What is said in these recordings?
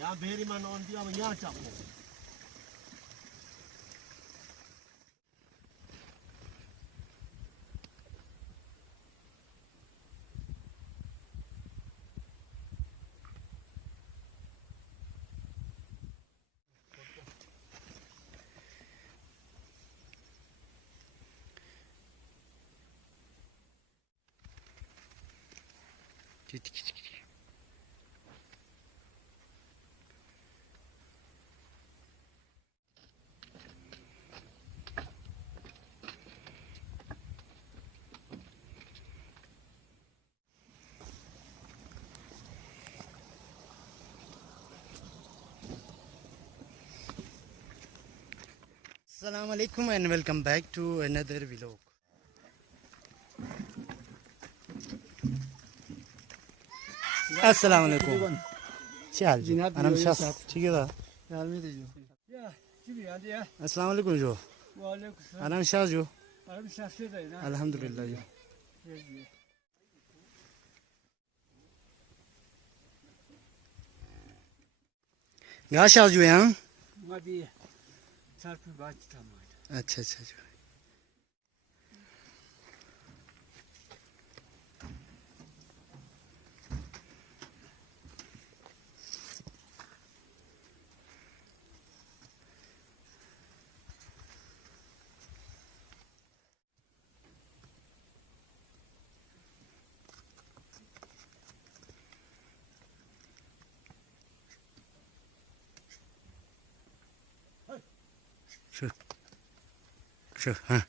यहाँ भेरी मान ऑन दिया अब यहाँ Chapo Assalamu alaikum and welcome back to another vlog. Assalamu alaikum. Chal ji. Anam shas. ठीक है Assalamu alaikum jo. Anam shas jo. Alhamdulillah jo. Ga shas jo यहाँ. अच्छा अच्छा अच्छा Sure, huh?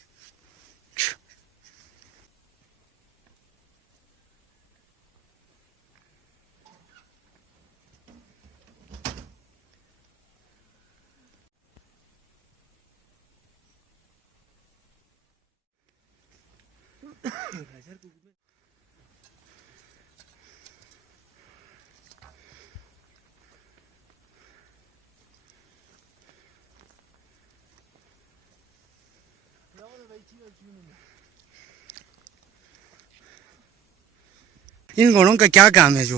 इन घोड़ों का क्या काम है जो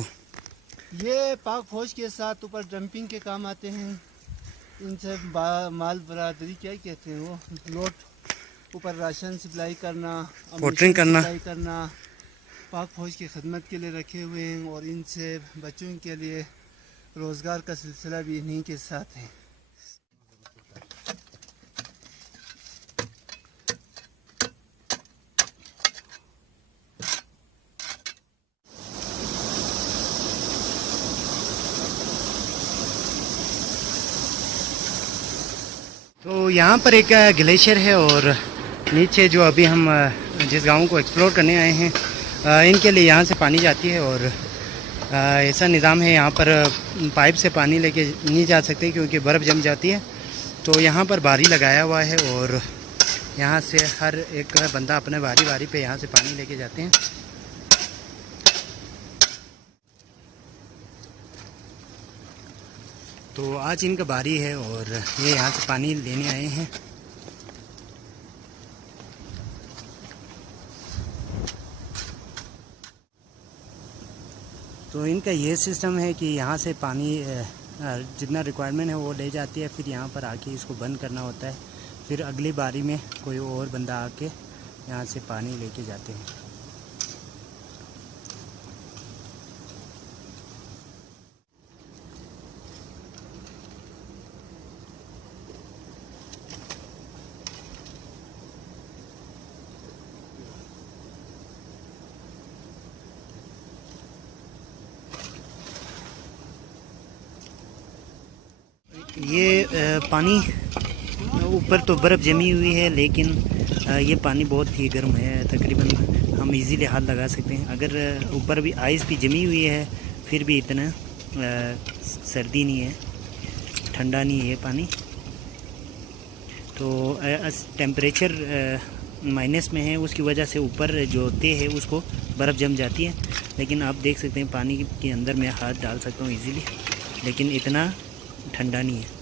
ये पाक फौज के साथ ऊपर डंपिंग के काम आते हैं इनसे माल बरादरी क्या कहते हैं वो लोड ऊपर राशन सप्लाई करना पोर्टरिंग सप्लाई करना पाक फौज की खदमत के लिए रखे हुए हैं और इनसे बच्चों के लिए रोज़गार का सिलसिला भी इन्हीं के साथ है तो यहाँ पर एक ग्लेशियर है और नीचे जो अभी हम जिस गांव को एक्सप्लोर करने आए हैं इनके लिए यहाँ से पानी जाती है और ऐसा निज़ाम है यहाँ पर पाइप से पानी लेके नहीं जा सकते क्योंकि बर्फ़ जम जाती है तो यहाँ पर बारी लगाया हुआ है और यहाँ से हर एक बंदा अपने बारी पे यहाँ से पानी लेके जाते हैं तो आज इनका बारी है और ये यहाँ से पानी लेने आए हैं तो इनका ये सिस्टम है कि यहाँ से पानी जितना रिक्वायरमेंट है वो ले जाती है फिर यहाँ पर आके इसको बंद करना होता है फिर अगली बारी में कोई और बंदा आके यहाँ से पानी लेके जाते हैं ये पानी ऊपर तो बर्फ़ जमी हुई है लेकिन ये पानी बहुत ही गर्म है तकरीबन हम इजीली हाथ लगा सकते हैं अगर ऊपर भी आइस भी जमी हुई है फिर भी इतना सर्दी नहीं है ठंडा नहीं है पानी तो टेम्परेचर माइनस में है उसकी वजह से ऊपर जो तय है उसको बर्फ़ जम जाती है लेकिन आप देख सकते हैं पानी के अंदर मैं हाथ डाल सकता हूँ इजीली लेकिन इतना ठंडा नहीं है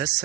10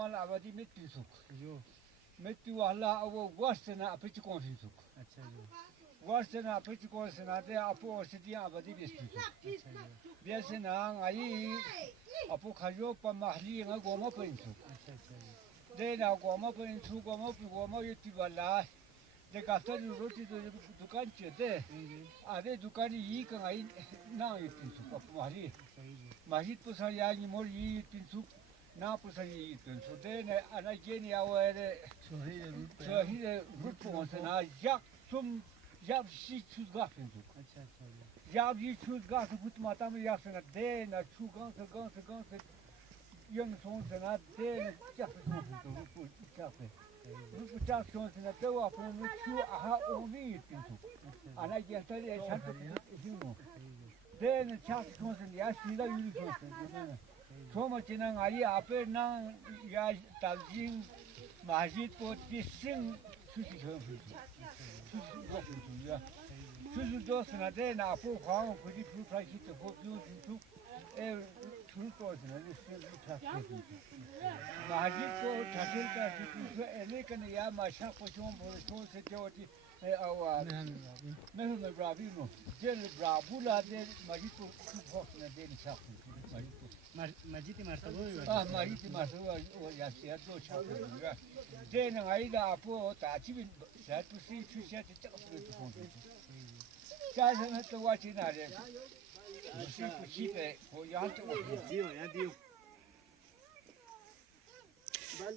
mal abadi metti suk yo metti wala awo wasna apeti konsin suk acha yo wasna apeti konsina de apo osidi abadi besti biasena ngai apo khajo pa mahli nga goma pen suk de na goma pen suk goma yeti wala de gasta roti de dukan chede ade dukan yi ka ngai na yeti suk apo mahli to sa ya ni mor yi yeti suk na pusani so de ne ana geni awere sohi de rupo na yak sum yak si chuzga pindu acha yak ji chuzga gut mata me yak na de na chugan se yung son se na de na yak so rupo chafe rupo chafe son se na de wa pon chu aha omi pindu ana gesta de chan to de na chafe son se ya si da yuri son Toma chinang ali ape nang ya taljing masjid ko tising susi chomsu susi ya susi dos na de na apo khang kudi phu phai hit ko phu tu e thu ko na ni se tha masjid ko thakil ka tu ene kan ya masha ko chom bo to se joti awa mehu me bravino jel bravula de masjid ko phu na de ni sa Majiti martabo majiti martabo ya sia do chapo ya de na ai da apo ta chi bin sa tu si chu sia ti cha su tu kon cha sa na to wa chi na de si ku chi de ko ya to ya dio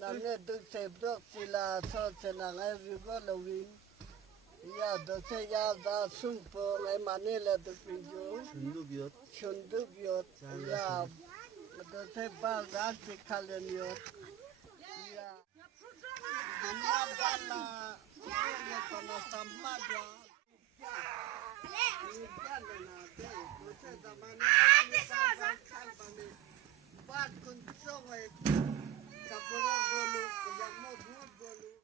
Nane dukse blok sila so sena ngai rigo lowin ya dose ya da sumpo ngai manila dukpinju shunduk yot ya dose ba da sikalen yot ya dunia bala ya kono samadya ya na de dose zamani ba kun songai benar bolu, yang mau good bolu.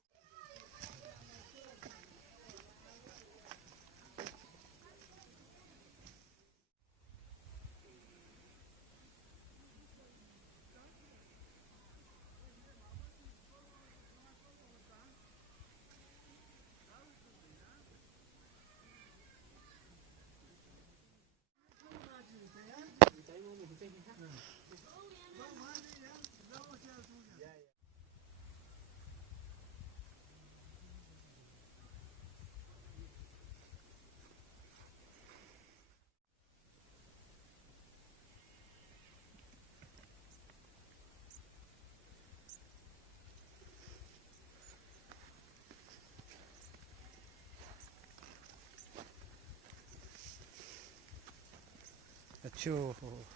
अच्छा